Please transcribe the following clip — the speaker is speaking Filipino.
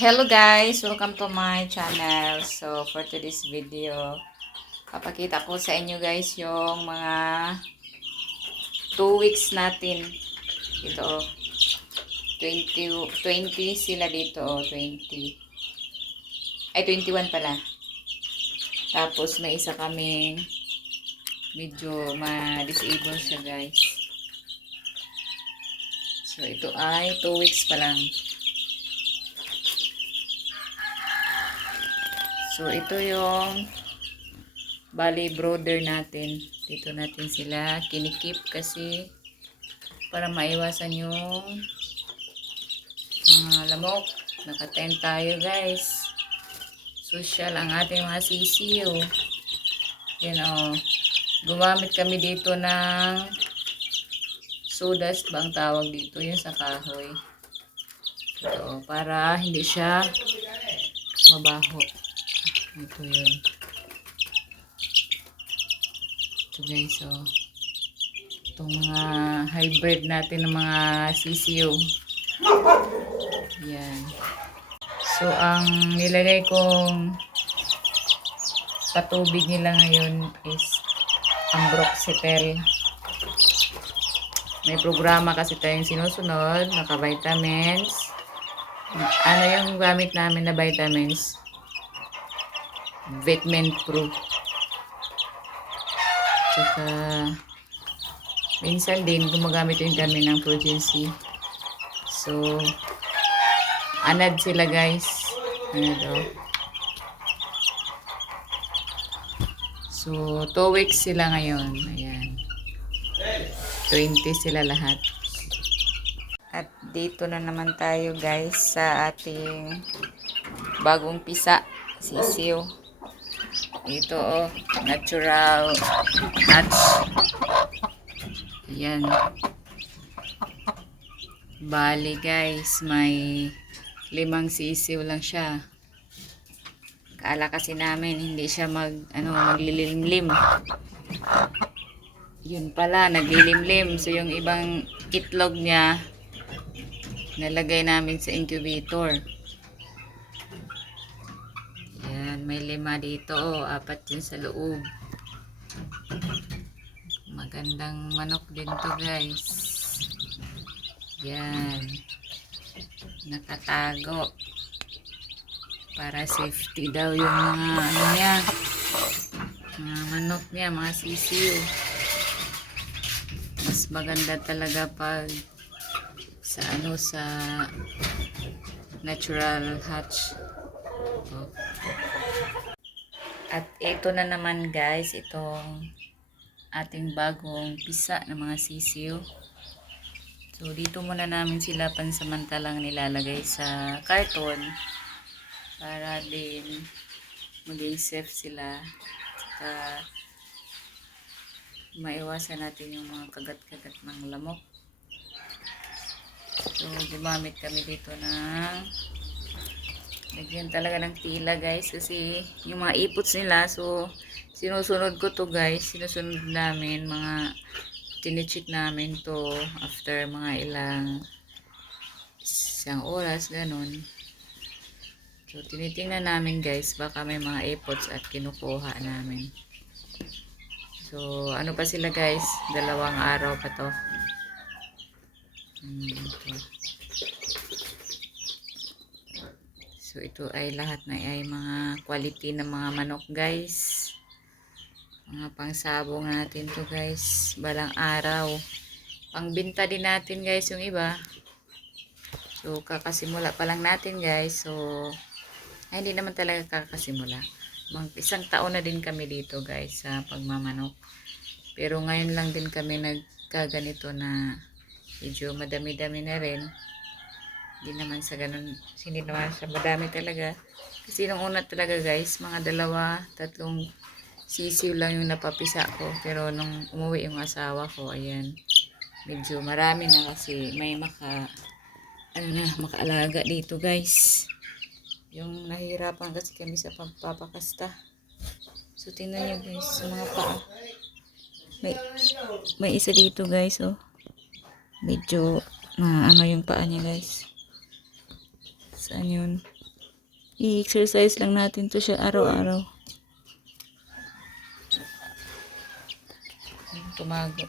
Hello guys! Welcome to my channel. So, for today's video, papakita ko sa inyo guys yung mga 2 weeks natin. Dito oh. 20 sila dito oh. 20. Ay, 21 pala. Tapos, may isa kaming medyo ma-disable siya guys. So, ito ay 2 weeks pa lang. So, ito yung bali brother natin. Dito natin sila kinikip kasi para maiwasan yung mga lamok. Naka-10 tayo guys. Social ang ating mga sisiyo. Yan o. Gumamit kami dito ng sawdust ba ang tawag dito? Yung sa kahoy. Ito, para hindi siya mabaho. Ito yun. Ito guys, oh. Itong mga hybrid natin ng mga sisiyo. Yan. So, ang nilagay kong patubig nila ngayon is ang Broxetel. May programa kasi tayong sinusunod, naka-vitamins. Ano yung gamit namin na vitamins? Vitamin Pro. Tsaka minsan din gumagamit din kami ng Progency. So anad sila guys. Anad oh. So 2 weeks sila ngayon. Ayan. 20 sila lahat. At dito na naman tayo guys sa ating bagong pisa, sisiyo. Ito oh, natural hatch. Yan. Bali guys, may 5 sisiw lang siya. Kaala kasi namin hindi siya maglilimlim. Yun pala, naglilimlim. So yung ibang itlog niya nalagay namin sa incubator. May 5 dito oh, 4 yun sa loob. Magandang manok din to guys. Yan, nakatago para safety daw yung mga ano niya, mga manok niya, mga sisiyo. Mas maganda talaga pag sa sa natural hatch. Oh. At ito na naman guys, itong ating bagong pisa ng mga sisiyo. So dito muna namin sila pansamantalang nilalagay sa karton para din maging safe sila. Saka maiwasan natin yung mga kagat-kagat ng lamok. So gumamit kami dito ng lagyan talaga ng tila guys kasi yung mga ipots nila, so sinusunod ko to guys, sinusunod namin, mga tinicheck namin to after mga isang oras ganun. So tinitingnan namin guys, baka may mga ipots at kinukuha namin. So ano pa sila guys, 2 araw pa to. Ito. So ito ay lahat na ay mga quality ng mga manok guys. Mga pangsabong natin to guys. Balang araw. Pangbenta din natin guys yung iba. So kakasimula pa lang natin guys. So ay, hindi naman talaga kakasimula. Isang taon na din kami dito guys sa pagmamanok. Pero ngayon lang din kami nagkaganito na medyo madami-dami na rin. Hindi naman sa ganun, hindi naman sa madami talaga. Kasi nung una talaga guys, mga 2, 3 sisiw lang yung napapisa ko. Pero nung umuwi yung asawa ko, ayan, medyo marami na kasi may makaalaga dito guys. Yung nahihirapan kasi kami sa pagpapakasta. So tingnan nyo guys, sa mga paa. May isa dito guys, oh. Medyo yung paa niya guys. Saan yun? I-exercise lang natin to siya araw-araw. Tumago.